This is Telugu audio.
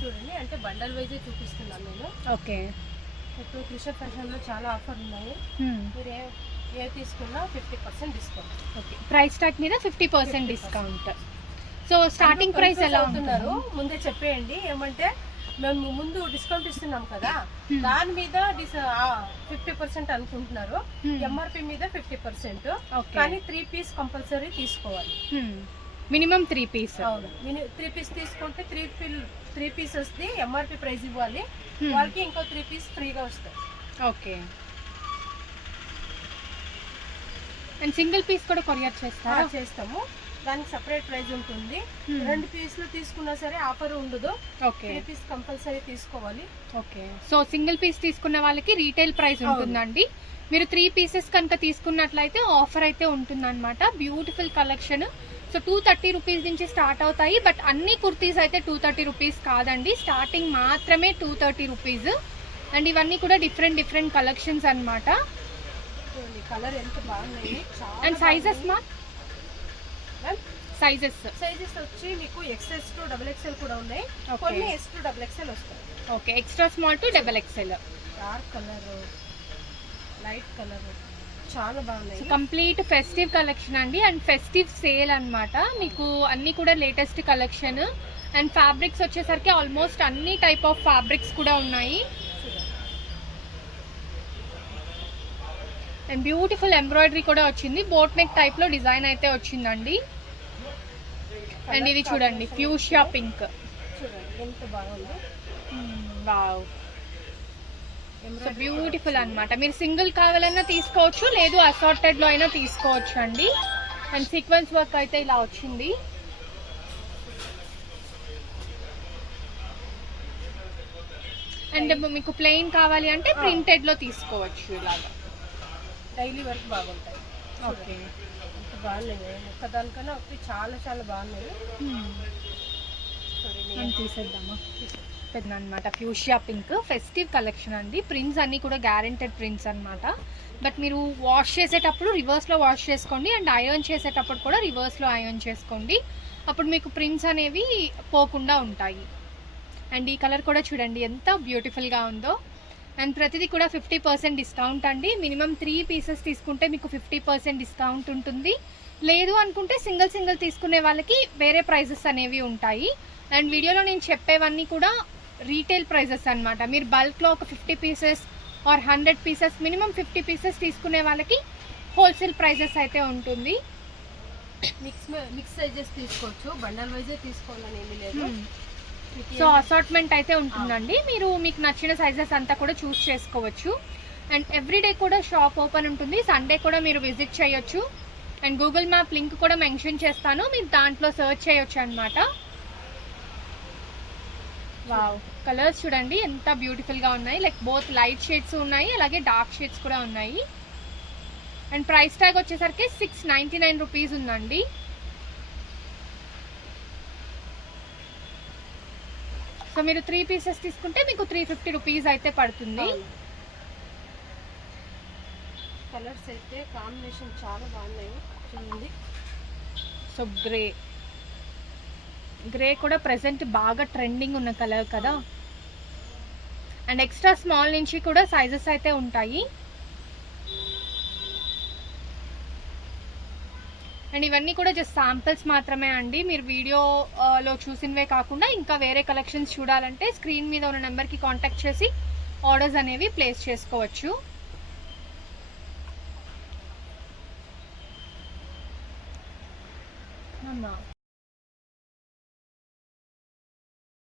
చూడండి, అంటే బండల్ వైజే చూపిస్తున్నాను నేను. ఓకే. ఇప్పుడు కృష్ణ ఫ్యాషన్లో చాలా ఆఫర్ ఉన్నాయి. మీరు ఏ తీసుకున్నా 50% డిస్కౌంట్. ఓకే, ప్రైస్ ట్యాగ్ మీద 50% డిస్కౌంట్. సో స్టార్టింగ్ ప్రైస్ ఎలా ఉంటున్నారు ముందే చెప్పేయండి. ఏమంటే మేము ముందు డిస్కౌంట్ ఇస్తున్నాం కదా, దాని మీద 50% అనుకుంటున్నారు. ఎంఆర్పి మీద 50%. కానీ 3 పీస్ కంపల్సరీ తీసుకోవాలి. Minimum 3 piece. అవును, 3 పీస్ తీసుకుంటే 3 పీసెస్ ది ఎంఆర్పి ప్రైస్ ఇవ్వాలి. వాళ్ళకి ఇంకో 3 పీస్ ఫ్రీగా వస్తాయి. ఓకే. అండ్ సింగిల్ పీస్ కూడా కొరియర్ చేస్తారా? చేస్తాము, దానికి సెపరేట్ ప్రైస్ ఉంటుంది. 2 పీస్లు తీసుకున్నా సరే ఆఫర్ ఉండదు. ఓకే, 3 పీస్ కంపల్సరీ తీసుకోవాలి. ఓకే. సో సింగిల్ పీస్ తీసుకున్న వాళ్ళకి రీటైల్ ప్రైస్ ఉంటుందండి. మీరు 3 పీసెస్ కనుక తీసుకున్నట్లయితే ఆఫర్ అయితే ఉంటుందన్నమాట. Beautiful collection. సో 230 రూపీస్ నుంచి స్టార్ట్ అవుతాయి. బట్ అన్ని కుర్తీస్ అయితే 230 రూపీస్ కాదండి, స్టార్టింగ్ మాత్రమే 230 రూపీస్. అండ్ ఇవన్నీ కూడా డిఫరెంట్ కలెక్షన్స్ అన్నమాట. కలర్ ఎంత బాగున్నాయి. అండ్ సైజెస్ సైజెస్ వచ్చి మీకు XS to XXL కూడా ఉన్నాయి. కొన్ని S to XXL వస్తాయి. Okay, extra small to XXL. Dark colour, light colour చాలా బాగున్నాయి. కంప్లీట్ ఫెస్టివ్ కలెక్షన్ అండి. అండ్ ఫెస్టివ్ సేల్ అన్నమాట. మీకు అన్ని కూడా లేటెస్ట్ కలెక్షన్. అండ్ ఫ్యాబ్రిక్స్ వచ్చేసరికి ఆల్మోస్ట్ అన్ని టైప్ ఆఫ్ ఫ్యాబ్రిక్స్ కూడా ఉన్నాయి. అండ్ బ్యూటిఫుల్ ఎంబ్రాయిడరీ కూడా వచ్చింది. బోట్ నెక్ టైప్ లో డిజైన్ అయితే వచ్చిందండి. అండ్ ఇది చూడండి, ఫ్యూషియా పింక్. చూడండి ఎంత బాగుంది. వావ్, సో బ్యూటిఫుల్ అన్నమాట. మీరు సింగిల్ కావాలన్నా తీసుకోవచ్చు, లేదు అసార్టెడ్ లో అయినా తీసుకోవచ్చు అండి. అండ్ సీక్వెన్స్ వర్క్ అయితే ఇలా వచ్చింది. అండ్ మీకు ప్లెయిన్ కావాలి అంటే ప్రింటెడ్ లో తీసుకోవచ్చు. ఇలాగా డైలీ వర్క్ బాగుంటాయి. ఓకే, బాగున్నాయి. ఒక్కదానికన్నా ఒకటి చాలా బాగున్నాయి. తీసేద్దామా అనమాట. ఫ్యూషియా పింక్ ఫెస్టివ్ కలెక్షన్ అండి. ప్రింట్స్ అన్నీ కూడా గ్యారెంటెడ్ ప్రింట్స్ అనమాట. బట్ మీరు వాష్ చేసేటప్పుడు రివర్స్లో వాష్ చేసుకోండి. అండ్ ఐరన్ చేసేటప్పుడు కూడా రివర్స్లో ఐరన్ చేసుకోండి. అప్పుడు మీకు ప్రింట్స్ అనేవి పోకుండా ఉంటాయి. అండ్ ఈ కలర్ కూడా చూడండి ఎంత బ్యూటిఫుల్గా ఉందో. అండ్ ప్రతిదీ కూడా 50% డిస్కౌంట్ అండి. మినిమం 3 పీసెస్ తీసుకుంటే మీకు 50% డిస్కౌంట్ ఉంటుంది. లేదు అనుకుంటే సింగిల్ తీసుకునే వాళ్ళకి వేరే ప్రైజెస్ అనేవి ఉంటాయి. అండ్ వీడియోలో నేను చెప్పేవన్నీ కూడా రీటైల్ ప్రైజెస్ అనమాట. మీరు బల్క్లో ఒక 50 pieces or 100 pieces, minimum 50 pieces తీసుకునే వాళ్ళకి హోల్సేల్ ప్రైజెస్ అయితే ఉంటుంది. మిక్స్ సైజెస్ తీసుకోవచ్చు, బండల్ వైజే తీసుకోవాలని ఏమీ లేదు. సో అసార్ట్మెంట్ అయితే ఉంటుందండి. మీరు మీకు నచ్చిన సైజెస్ అంతా కూడా చూస్ చేసుకోవచ్చు. అండ్ ఎవ్రీడే కూడా షాప్ ఓపెన్ ఉంటుంది. సండే కూడా మీరు విజిట్ చేయొచ్చు. అండ్ గూగుల్ మ్యాప్ లింక్ కూడా మెన్షన్ చేస్తాను, మీరు దాంట్లో సర్చ్ చేయొచ్చు అనమాట. వావ్, కలర్స్ చూడండి ఎంత బ్యూటిఫుల్గా ఉన్నాయి. లైక్ బోత్ లైట్ షేడ్స్ ఉన్నాయి, అలాగే డార్క్ షేడ్స్ కూడా ఉన్నాయి. అండ్ ప్రైస్ ట్యాగ్ వచ్చేసరికి 699 రూపీస్ ఉందండి. సో మీరు 3 పీసెస్ తీసుకుంటే మీకు 350 రూపీస్ అయితే పడుతుంది. కలర్స్ అయితే కాంబినేషన్ చాలా బాగున్నాయి చూడండి. సో గ్రే కూడా ప్రెసెంట్ బాగా ట్రెండింగ్ ఉన్న కలర్ కదా. అండ్ ఎక్స్ట్రా స్మాల్ నుంచి కూడా సైజెస్ అయితే ఉంటాయి. అండ్ ఇవన్నీ కూడా జస్ట్ శాంపిల్స్ మాత్రమే అండి. మీరు వీడియోలో చూసినవే కాకుండా ఇంకా వేరే కలెక్షన్స్ చూడాలంటే స్క్రీన్ మీద ఉన్న నెంబర్కి కాంటాక్ట్ చేసి ఆర్డర్స్ అనేవి ప్లేస్ చేసుకోవచ్చు.